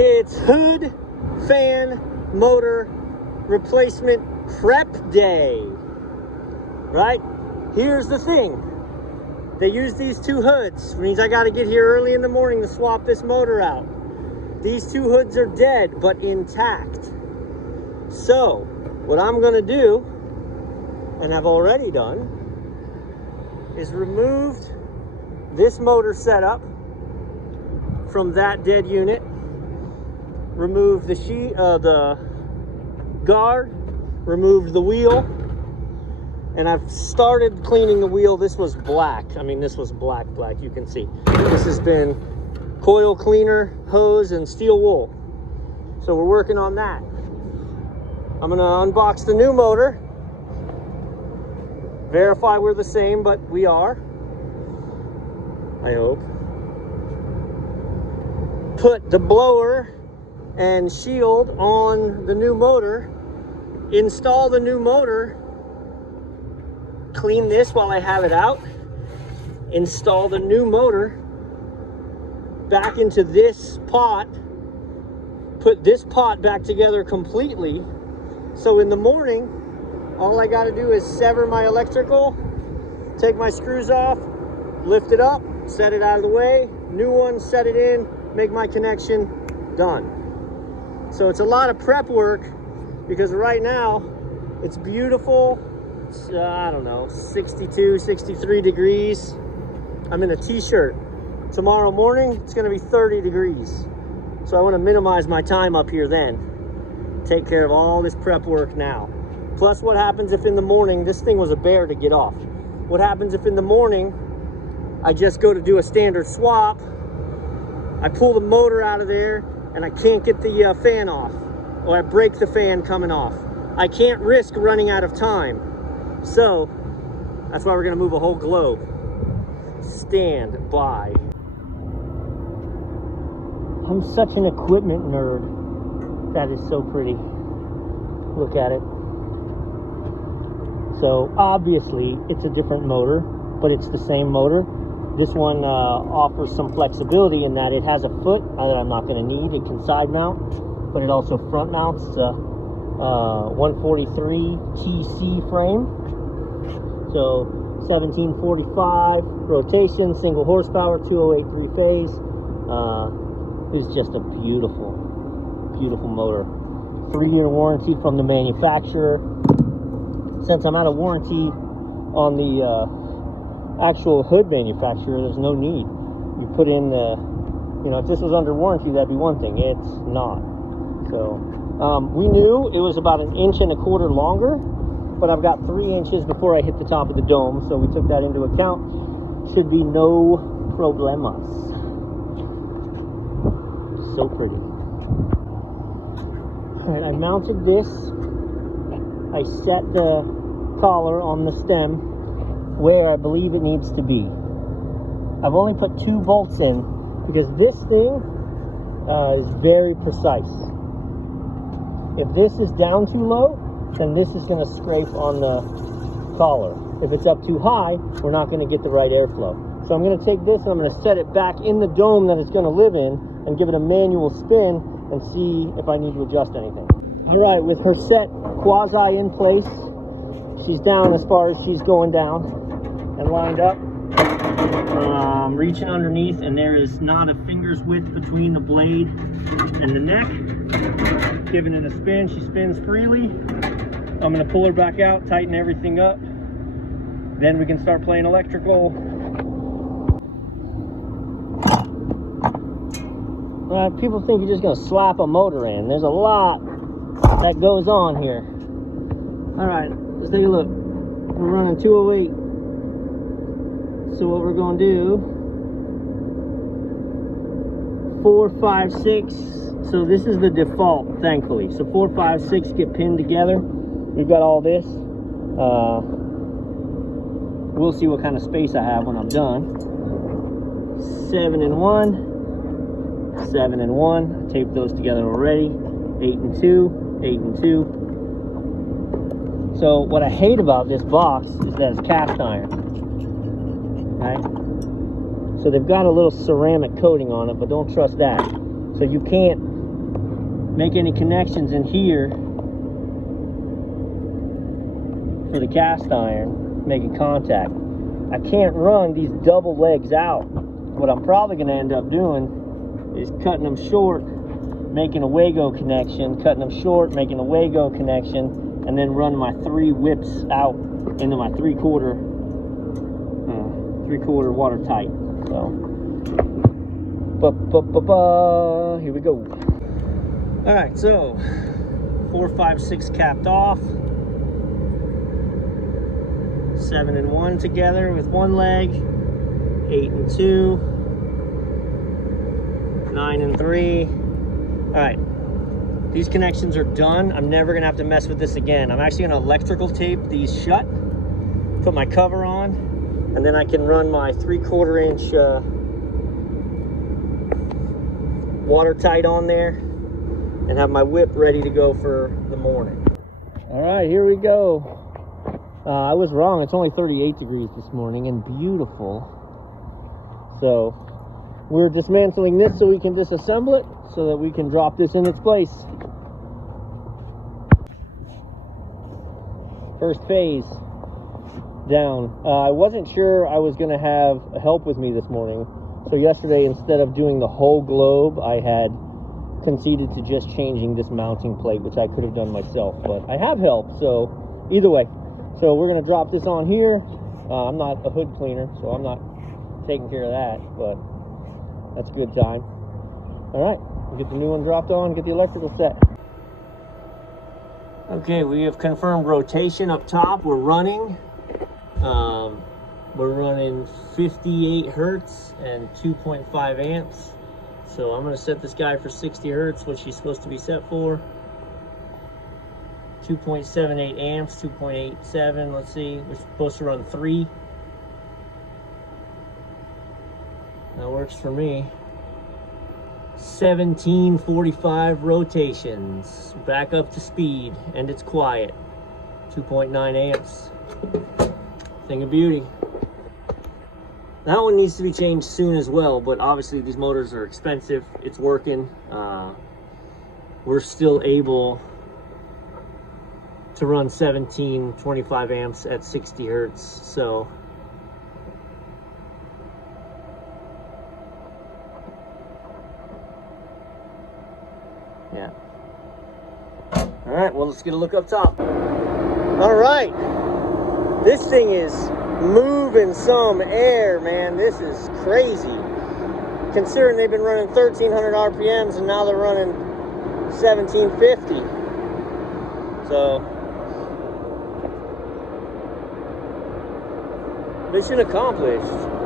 It's hood, fan, motor replacement prep day, right? Here's the thing. They use these two hoods, means I gotta get here early in the morning to swap this motor out. These two hoods are dead, but intact. So, what I'm gonna do, and Have already done, is removed this motor setup from that dead unit. Removed the guard, removed the wheel, and I've started cleaning the wheel. This was black. I mean, this was black, you can see. This has been coil cleaner, hose, and steel wool. So we're working on that. I'm gonna unbox the new motor, verify we're the same, but we are, I hope. Put the blower and shield on the new motor, install the new motor, clean this while I have it out, install the new motor back into this pot, put this pot back together completely. So in the morning, all I gotta do is sever my electrical, take my screws off, lift it up, set it out of the way, new one, set it in, make my connection, done. So it's a lot of prep work because right now it's beautiful. It's, I don't know, 62, 63 degrees. I'm in a t-shirt. Tomorrow morning, it's gonna be 30 degrees. So I wanna minimize my time up here then. Take care of all this prep work now. Plus what happens if in the morning, this thing was a bear to get off. What happens if in the morning, I just go to do a standard swap, I pull the motor out of there, and I can't get the fan off, or I break the fan coming off. I can't risk running out of time. So, that's why we're gonna move a whole globe. Stand by. I'm such an equipment nerd. That is so pretty. Look at it. So, obviously, it's a different motor, but it's the same motor. This one offers some flexibility in that it has a foot that I'm not going to need. It can side mount, but it also front mounts. It's a 143 TC frame. So 1745 rotation, single horsepower, 208 three-phase. It's just a beautiful, beautiful motor. 3-year warranty from the manufacturer. Since I'm out of warranty on the actual hood manufacturer, there's no need. You put in the, you know, if this was under warranty, that'd be one thing. It's not. So we knew it was about 1.25 inches longer, but I've got 3 inches before I hit the top of the dome, so we took that into account. Should be no problemas. So pretty. All right, I mounted this. I set the collar on the stem where I believe it needs to be. I've only put 2 bolts in because this thing is very precise. If this is down too low, then this is going to scrape on the collar. If it's up too high, we're not going to get the right airflow. So I'm going to take this and I'm going to set it back in the dome that it's going to live in and give it a manual spin and see if I need to adjust anything. All right, with her set quasi in place, she's down as far as she's going down and lined up. Reaching underneath, and there is not a finger's width between the blade and the neck. Giving it a spin, she spins freely. I'm going to pull her back out, tighten everything up. Then we can start playing electrical. People think you're just going to slap a motor in. There's a lot that goes on here. All right, let's take a look. We're running 208. So what we're going to do, 4, 5, 6. So this is the default, thankfully. So 4, 5, 6 get pinned together. We've got all this. We'll see what kind of space I have when I'm done. 7 and 1. 7 and 1. I taped those together already. 8 and 2. 8 and 2. So what I hate about this box is that it's cast iron. Right? So they've got a little ceramic coating on it, but don't trust that. So you can't make any connections in here for the cast iron, making contact. I can't run these double legs out. What I'm probably going to end up doing is cutting them short, making a Wago connection, cutting them short, making a Wago connection, and then run my 3 whips out into my 3/4 watertight. So, here we go. All right, so 4, 5, 6 capped off. 7 and 1 together with one leg, 8 and 2, 9 and 3. All right, these connections are done. I'm never gonna have to mess with this again. I'm actually gonna electrical tape these shut, put my cover on, and then I can run my 3/4 inch watertight on there and have my whip ready to go for the morning. All right, here we go. I was wrong. It's only 38 degrees this morning and beautiful. So we're dismantling this so we can disassemble it so that we can drop this in its place. First phase down. I wasn't sure I was going to have help with me this morning. So yesterday, instead of doing the whole globe, I had conceded to just changing this mounting plate, which I could have done myself. But I have help, so either way. So we're going to drop this on here. I'm not a hood cleaner, so I'm not taking care of that, but that's a good time. All right, we'll get the new one dropped on, get the electrical set. Okay, we have confirmed rotation up top. We're running. We're running 58 hertz and 2.5 amps. So I'm going to set this guy for 60 hertz, which he's supposed to be set for. 2.78 amps, 2.87, let's see. We're supposed to run 3. That works for me. 1745 rotations. Back up to speed, and it's quiet. 2.9 amps. Thing of beauty. That one needs to be changed soon as well, but obviously these motors are expensive. It's working. We're still able to run 1725 amps at 60 hertz. So yeah. All right, well, let's get a look up top. All right, this thing is moving some air, man. This is crazy. Considering they've been running 1300 RPMs and now they're running 1750. So mission accomplished.